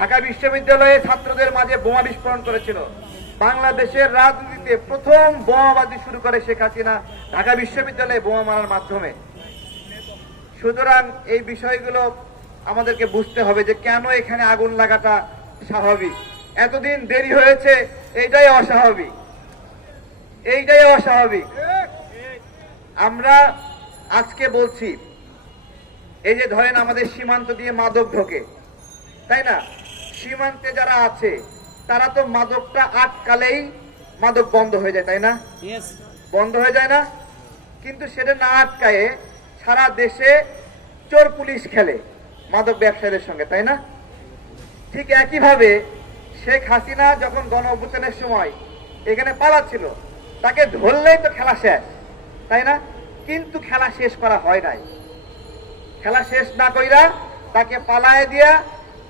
ঢাকা বিশ্ববিদ্যালয়ে ছাত্রদের মাঝে বোমা বিস্ফোরণ করেছিল। বাংলাদেশের রাজনীতিতে প্রথম বোমাবাজি শুরু করে শেখ হাসিনা ঢাকা বিশ্ববিদ্যালয়ে বোমা মারার মাধ্যমে। সুতরাং এই বিষয়গুলো আমাদেরকে বুঝতে হবে যে কেন এখানে আগুন লাগাটা স্বাভাবিক, এতদিন দেরি হয়েছে এইটাই অস্বাভাবিক, এইটাই অস্বাভাবিক। আমরা আজকে বলছি, এই যে ধরেন আমাদের সীমান্ত দিয়ে মাদক ঢোকে, তাই না? সীমান্তে যারা আছে তারা তো মাদকটা আটকালেই মাদক বন্ধ হয়ে যায়, তাই না? বন্ধ হয়ে যায় না? কিন্তু সেটা না আটকায়ে সারা দেশে চোর পুলিশ খেলে মাদক ব্যবসায়ীদের সঙ্গে, তাই না? ঠিক একইভাবে শেখ হাসিনা যখন গণ অভ্যুত্থানের সময় এখানে পালাচ্ছিল, তাকে ধরলেই তো খেলা শেষ, তাই না? কিন্তু খেলা শেষ করা হয় নাই। খেলা শেষ না কইরা তাকে পালায় দিয়া